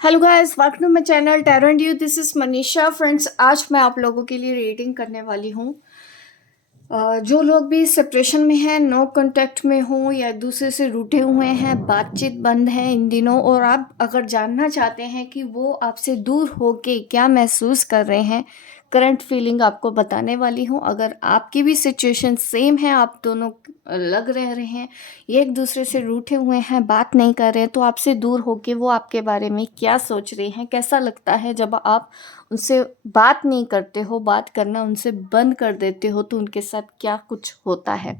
Hello guys, welcome to my channel tarot and you. This is Manisha. Friends, आज मैं आप लोगों के लिए रीडिंग करने वाली हूँ। जो लोग भी सेपरेशन में हैं, नो कांटेक्ट में हो या एक दूसरे से रूठे हुए हैं, बातचीत बंद है इन दिनों, और आप अगर जानना चाहते हैं कि वो आपसे दूर होके क्या महसूस कर रहे हैं, करंट फीलिंग आपको बताने वाली हूँ। अगर आपकी भी सिचुएशन सेम है, आप दोनों अलग रह रहे हैं, ये एक दूसरे से रूठे हुए हैं, बात नहीं कर रहे हैं, तो आपसे दूर होके वो आपके बारे में क्या सोच रहे हैं, कैसा लगता है जब आप उनसे बात नहीं करते हो, बात करना उनसे बंद कर देते हो, तो उनके साथ क्या कुछ होता है।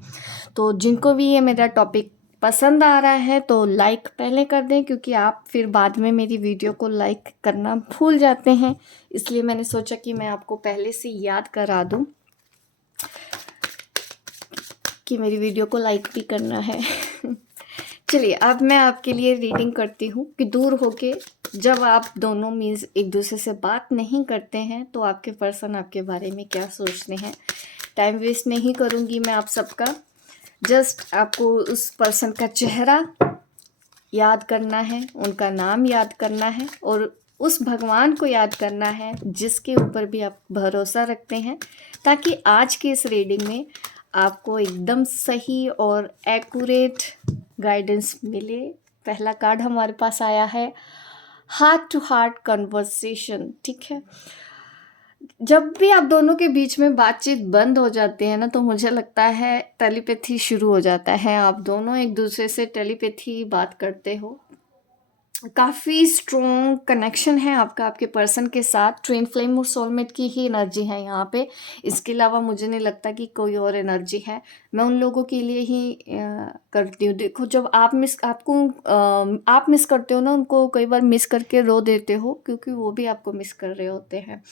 तो जिनको भी ये मेरा टॉपिक पसंद आ रहा है तो लाइक पहले कर दें, क्योंकि आप फिर बाद में मेरी वीडियो को लाइक करना भूल जाते हैं। इसलिए मैंने सोचा कि मैं आपको पहले से याद करा दूं कि मेरी वीडियो को लाइक भी करना है। चलिए, अब मैं आपके लिए रीडिंग करती हूँ कि दूर होके जब आप दोनों मीन्स एक दूसरे से बात नहीं करते हैं तो आपके पर्सन आपके बारे में क्या सोचते हैं। टाइम वेस्ट नहीं करूँगी मैं आप सबका। जस्ट आपको उस पर्सन का चेहरा याद करना है, उनका नाम याद करना है, और उस भगवान को याद करना है जिसके ऊपर भी आप भरोसा रखते हैं, ताकि आज की इस रीडिंग में आपको एकदम सही और एक्यूरेट गाइडेंस मिले। पहला कार्ड हमारे पास आया है हार्ट टू हार्ट कन्वर्सेशन। ठीक है, जब भी आप दोनों के बीच में बातचीत बंद हो जाती है ना, तो मुझे लगता है टेलीपैथी शुरू हो जाता है। आप दोनों एक दूसरे से टेलीपैथी बात करते हो। काफ़ी स्ट्रॉन्ग कनेक्शन है आपका आपके पर्सन के साथ। ट्विन फ्लेम और सोलमेट की ही एनर्जी है यहाँ पे। इसके अलावा मुझे नहीं लगता कि कोई और एनर्जी है। मैं उन लोगों के लिए ही करती हूँ। देखो, जब आप आप मिस करते हो ना उनको, कई बार मिस करके रो देते हो, क्योंकि वो भी आपको मिस कर रहे होते हैं।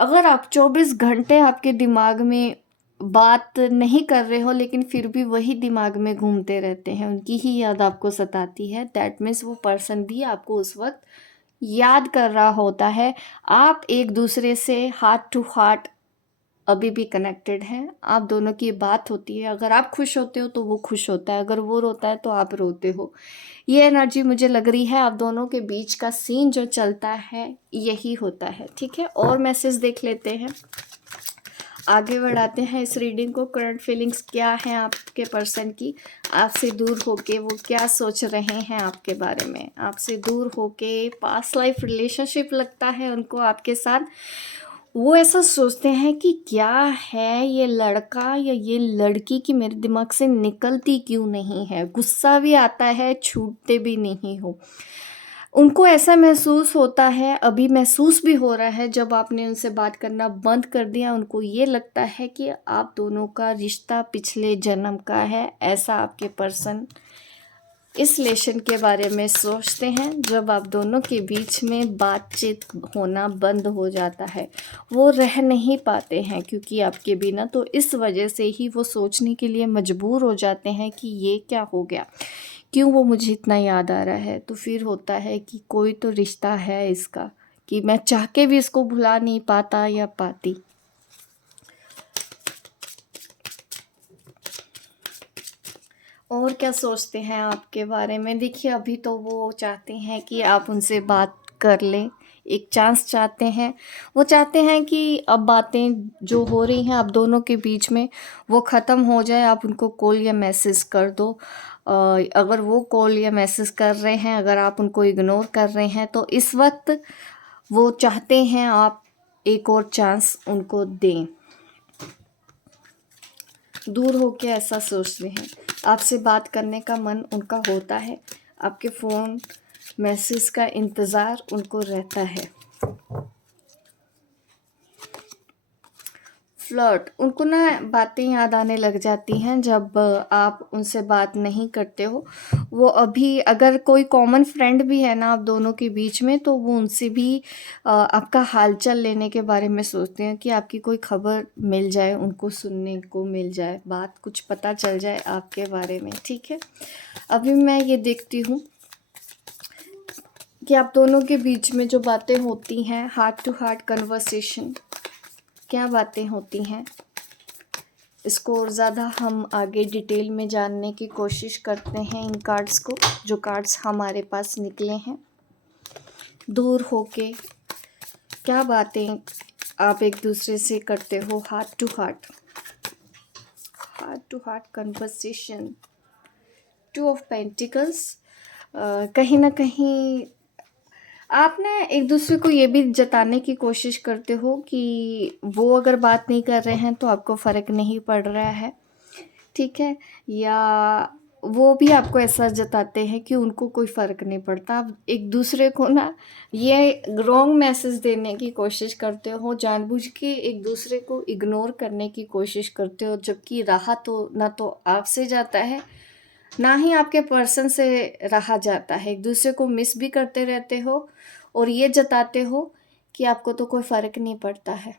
अगर आप 24 घंटे आपके दिमाग में बात नहीं कर रहे हो, लेकिन फिर भी वही दिमाग में घूमते रहते हैं, उनकी ही याद आपको सताती है, दैट मीन्स वो पर्सन भी आपको उस वक्त याद कर रहा होता है। आप एक दूसरे से हार्ट टू हार्ट अभी भी कनेक्टेड हैं। आप दोनों की बात होती है। अगर आप खुश होते हो तो वो खुश होता है, अगर वो रोता है तो आप रोते हो। ये एनर्जी मुझे लग रही है आप दोनों के बीच का सीन जो चलता है यही होता है। ठीक है, और मैसेज देख लेते हैं, आगे बढ़ाते हैं इस रीडिंग को। करंट फीलिंग्स क्या हैं आपके पर्सन की, आपसे दूर होके वो क्या सोच रहे हैं आपके बारे में। आपसे दूर होके पास्ट लाइफ रिलेशनशिप लगता है उनको आपके साथ। वो ऐसा सोचते हैं कि क्या है ये लड़का या ये लड़की की मेरे दिमाग से निकलती क्यों नहीं है। गुस्सा भी आता है, छूटते भी नहीं हो। उनको ऐसा महसूस होता है, अभी महसूस भी हो रहा है, जब आपने उनसे बात करना बंद कर दिया, उनको ये लगता है कि आप दोनों का रिश्ता पिछले जन्म का है। ऐसा आपके पर्सन इस रिलेशन के बारे में सोचते हैं। जब आप दोनों के बीच में बातचीत होना बंद हो जाता है, वो रह नहीं पाते हैं क्योंकि आपके बिना, तो इस वजह से ही वो सोचने के लिए मजबूर हो जाते हैं कि ये क्या हो गया, क्यों वो मुझे इतना याद आ रहा है। तो फिर होता है कि कोई तो रिश्ता है इसका, कि मैं चाह के भी इसको भुला नहीं पाता या पाती। और क्या सोचते हैं आपके बारे में। देखिए, अभी तो वो चाहते हैं कि आप उनसे बात कर लें, एक चांस चाहते हैं। वो चाहते हैं कि अब बातें जो हो रही हैं आप दोनों के बीच में वो ख़त्म हो जाए। आप उनको कॉल या मैसेज कर दो। अगर वो कॉल या मैसेज कर रहे हैं, अगर आप उनको इग्नोर कर रहे हैं, तो इस वक्त वो चाहते हैं आप एक और चांस उनको दें। दूर होके ऐसा सोचते हैं, आपसे बात करने का मन उनका होता है, आपके फ़ोन मैसेज का इंतज़ार उनको रहता है। फ्लर्ट, उनको ना बातें याद आने लग जाती हैं जब आप उनसे बात नहीं करते हो। वो अभी अगर कोई कॉमन फ्रेंड भी है ना आप दोनों के बीच में, तो वो उनसे भी आपका हालचाल लेने के बारे में सोचते हैं कि आपकी कोई खबर मिल जाए, उनको सुनने को मिल जाए, बात कुछ पता चल जाए आपके बारे में। ठीक है, अभी मैं ये देखती हूँ कि आप दोनों के बीच में जो बातें होती हैं, हार्ट टू हार्ट कन्वर्सेशन, क्या बातें होती हैं, इसको और ज़्यादा हम आगे डिटेल में जानने की कोशिश करते हैं इन कार्ड्स को, जो कार्ड्स हमारे पास निकले हैं। दूर होके क्या बातें आप एक दूसरे से करते हो, heart to heart conversation. 2 of pentacles. कहीं ना कहीं आप ना एक दूसरे को ये भी जताने की कोशिश करते हो कि वो अगर बात नहीं कर रहे हैं तो आपको फ़र्क नहीं पड़ रहा है, ठीक है, या वो भी आपको ऐसा जताते हैं कि उनको कोई फ़र्क नहीं पड़ता। आप एक दूसरे को ना ये रॉन्ग मैसेज देने की कोशिश करते हो, जानबूझ के एक दूसरे को इग्नोर करने की कोशिश करते हो, जबकि रहा तो ना तो आपसे जाता है ना ही आपके पर्सन से रहा जाता है। एक दूसरे को मिस भी करते रहते हो और ये जताते हो कि आपको तो कोई फ़र्क नहीं पड़ता है,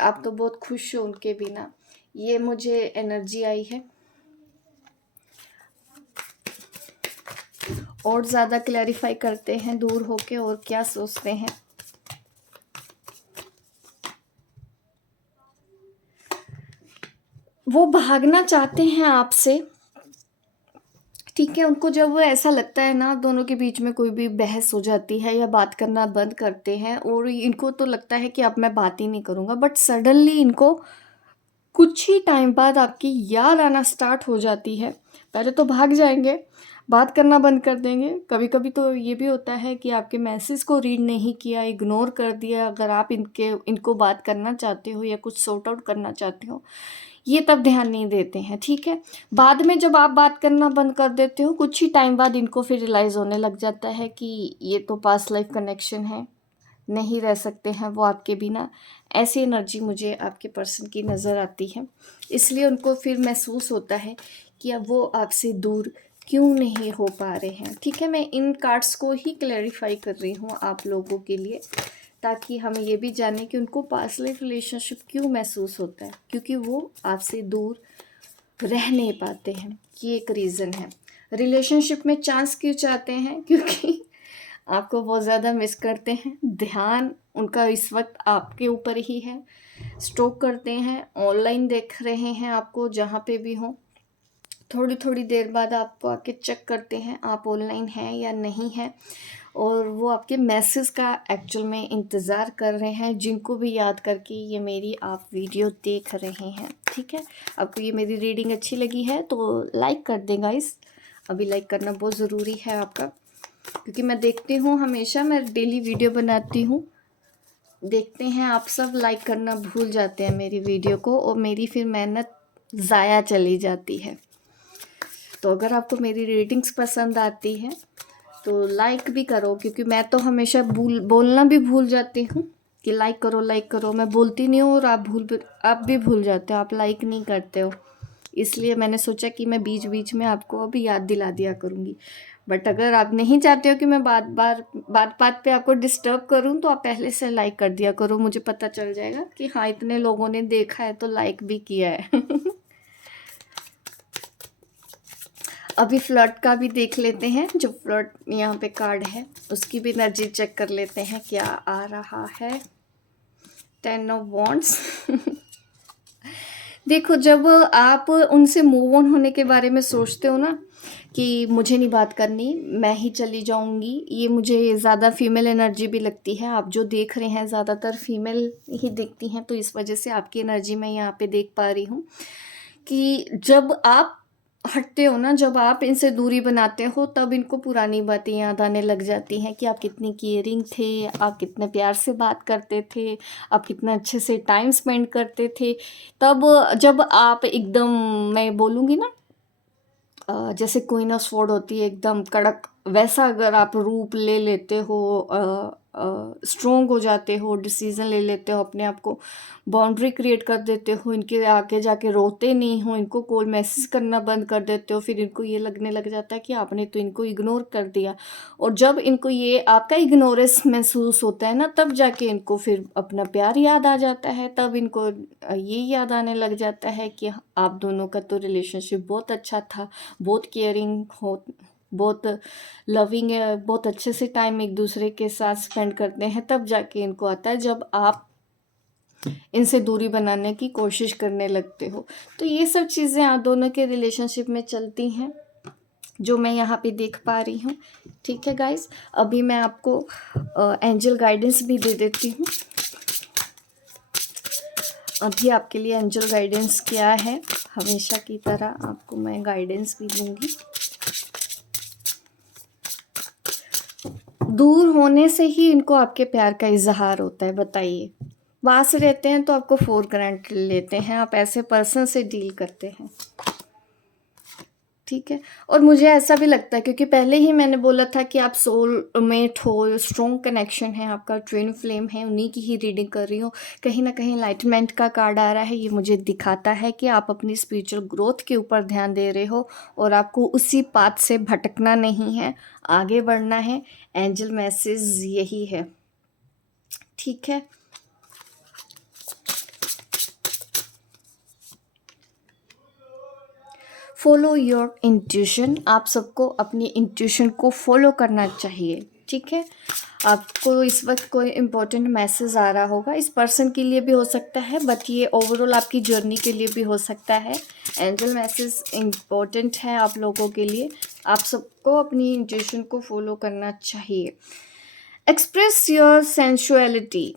आप तो बहुत खुश हो उनके बिना। ये मुझे एनर्जी आई है। और ज़्यादा क्लैरिफाई करते हैं दूर होके और क्या सोचते हैं। वो भागना चाहते हैं आपसे, ठीक है। उनको जब वो ऐसा लगता है ना, दोनों के बीच में कोई भी बहस हो जाती है या बात करना बंद करते हैं और इनको तो लगता है कि अब मैं बात ही नहीं करूँगा, बट सडनली इनको कुछ ही टाइम बाद आपकी याद आना स्टार्ट हो जाती है। पहले तो भाग जाएंगे, बात करना बंद कर देंगे। कभी कभी तो ये भी होता है कि आपके मैसेज को रीड नहीं किया, इग्नोर कर दिया। अगर आप इनको बात करना चाहते हो या कुछ सॉर्ट आउट करना चाहते हो, ये तब ध्यान नहीं देते हैं, ठीक है। बाद में जब आप बात करना बंद कर देते हो, कुछ ही टाइम बाद इनको फिर रियलाइज़ होने लग जाता है कि ये तो पास्ट लाइफ कनेक्शन है, नहीं रह सकते हैं वो आपके बिना। ऐसी एनर्जी मुझे आपके पर्सन की नज़र आती है, इसलिए उनको फिर महसूस होता है कि अब वो आपसे दूर क्यों नहीं हो पा रहे हैं, ठीक है। मैं इन कार्ड्स को ही क्लैरिफाई कर रही हूँ आप लोगों के लिए, ताकि हम ये भी जानें कि उनको पास्ट लाइफ रिलेशनशिप क्यों महसूस होता है, क्योंकि वो आपसे दूर रह नहीं पाते हैं। ये एक रीज़न है। रिलेशनशिप में चांस क्यों चाहते हैं, क्योंकि आपको बहुत ज़्यादा मिस करते हैं। ध्यान उनका इस वक्त आपके ऊपर ही है। स्टॉक करते हैं, ऑनलाइन देख रहे हैं आपको जहाँ पे भी हो। थोड़ी थोड़ी देर बाद आपको आके चेक करते हैं आप ऑनलाइन हैं या नहीं हैं, और वो आपके मैसेज का एक्चुअल में इंतज़ार कर रहे हैं, जिनको भी याद करके ये मेरी आप वीडियो देख रहे हैं, ठीक है। आपको ये मेरी रीडिंग अच्छी लगी है तो लाइक कर दें गाइस। अभी लाइक करना बहुत ज़रूरी है आपका, क्योंकि मैं देखती हूँ हमेशा, मैं डेली वीडियो बनाती हूँ, देखते हैं आप सब लाइक करना भूल जाते हैं मेरी वीडियो को, और मेरी फिर मेहनत ज़ाया चली जाती है। तो अगर आपको मेरी रेटिंग्स पसंद आती हैं तो लाइक भी करो, क्योंकि मैं तो हमेशा बोलना भी भूल जाती हूँ कि लाइक करो लाइक करो। मैं बोलती नहीं हूँ और आप भी भूल जाते हो, आप लाइक नहीं करते हो। इसलिए मैंने सोचा कि मैं बीच बीच में आपको अभी याद दिला दिया करूँगी। बट अगर आप नहीं चाहते हो कि मैं बात बात पे आपको डिस्टर्ब करूँ, तो आप पहले से लाइक कर दिया करो, मुझे पता चल जाएगा कि हाँ इतने लोगों ने देखा है तो लाइक भी किया है। अभी फ्लर्ट का भी देख लेते हैं, जो फ्लर्ट यहाँ पे कार्ड है उसकी भी एनर्जी चेक कर लेते हैं क्या आ रहा है। 10 ऑफ वॉन्ड्स। देखो, जब आप उनसे मूव ऑन होने के बारे में सोचते हो ना कि मुझे नहीं बात करनी, मैं ही चली जाऊंगी, ये मुझे ज़्यादा फीमेल एनर्जी भी लगती है। आप जो देख रहे हैं ज़्यादातर फीमेल ही दिखती हैं, तो इस वजह से आपकी एनर्जी मैं यहाँ पे देख पा रही हूँ कि जब आप हटते हो ना, जब आप इनसे दूरी बनाते हो, तब इनको पुरानी बातें याद आने लग जाती हैं कि आप कितनी केयरिंग थे, आप कितने प्यार से बात करते थे, आप कितना अच्छे से टाइम स्पेंड करते थे। तब जब आप एकदम, मैं बोलूँगी ना, जैसे क्वीन ऑफ स्वॉर्ड होती है एकदम कड़क, वैसा अगर आप रूप ले लेते हो, स्ट्रोंग हो जाते हो, डिसीज़न ले लेते हो, अपने आप को बाउंड्री क्रिएट कर देते हो, इनके आगे जाके रोते नहीं हो, इनको कॉल मैसेज करना बंद कर देते हो, फिर इनको ये लगने लग जाता है कि आपने तो इनको इग्नोर कर दिया। और जब इनको ये आपका इग्नोरेंस महसूस होता है ना, तब जाके इनको फिर अपना प्यार याद आ जाता है। तब इनको ये याद आने लग जाता है कि आप दोनों का तो रिलेशनशिप बहुत अच्छा था, बहुत केयरिंग हो, बहुत लविंग है, बहुत अच्छे से टाइम एक दूसरे के साथ स्पेंड करते हैं। तब जाके इनको आता है जब आप इनसे दूरी बनाने की कोशिश करने लगते हो। तो ये सब चीज़ें आप दोनों के रिलेशनशिप में चलती हैं। जो मैं यहाँ पे देख पा रही हूँ। ठीक है गाइस, अभी मैं आपको एंजल गाइडेंस भी दे देती हूँ। अभी आपके लिए एंजल गाइडेंस क्या है, हमेशा की तरह आपको मैं गाइडेंस भी दूंगी। दूर होने से ही इनको आपके प्यार का इजहार होता है, बताइए। पास रहते हैं तो आपको फॉर ग्रांटेड लेते हैं, आप ऐसे पर्सन से डील करते हैं। ठीक है, और मुझे ऐसा भी लगता है क्योंकि पहले ही मैंने बोला था कि आप सोलमेट हो, स्ट्रॉन्ग कनेक्शन है आपका, ट्विन फ्लेम है, उन्हीं की ही रीडिंग कर रही हूँ। कहीं ना कहीं लाइटमेंट का कार्ड आ रहा है, ये मुझे दिखाता है कि आप अपनी स्पिरिचुअल ग्रोथ के ऊपर ध्यान दे रहे हो और आपको उसी पाथ से भटकना नहीं है, आगे बढ़ना है। एंजल मैसेज यही है। ठीक है, फॉलो योर इंट्यूशन। आप सबको अपनी इंट्यूशन को फॉलो करना चाहिए। ठीक है, आपको इस वक्त कोई इम्पोर्टेंट मैसेज आ रहा होगा, इस पर्सन के लिए भी हो सकता है, बट ये ओवरऑल आपकी जर्नी के लिए भी हो सकता है। एंजल मैसेज इम्पोर्टेंट है आप लोगों के लिए, आप सबको अपनी इंट्यूशन को फॉलो करना चाहिए। Express your sensuality.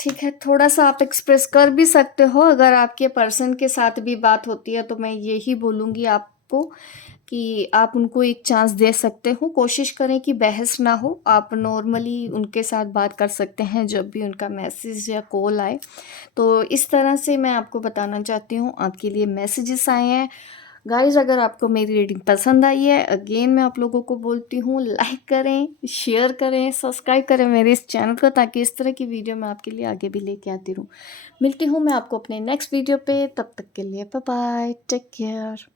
ठीक है, थोड़ा सा आप एक्सप्रेस कर भी सकते हो। अगर आपके पर्सन के साथ भी बात होती है तो मैं यही बोलूँगी आपको कि आप उनको एक चांस दे सकते हो। कोशिश करें कि बहस ना हो, आप नॉर्मली उनके साथ बात कर सकते हैं जब भी उनका मैसेज या कॉल आए। तो इस तरह से मैं आपको बताना चाहती हूँ, आपके लिए मैसेजेस आए हैं। गाइज, अगर आपको मेरी रीडिंग पसंद आई है, अगेन मैं आप लोगों को बोलती हूँ, लाइक करें, शेयर करें, सब्सक्राइब करें मेरे इस चैनल को, ताकि इस तरह की वीडियो मैं आपके लिए आगे भी लेके आती रहूँ। मिलती हूँ मैं आपको अपने नेक्स्ट वीडियो पे, तब तक के लिए बाय बाय, टेक केयर।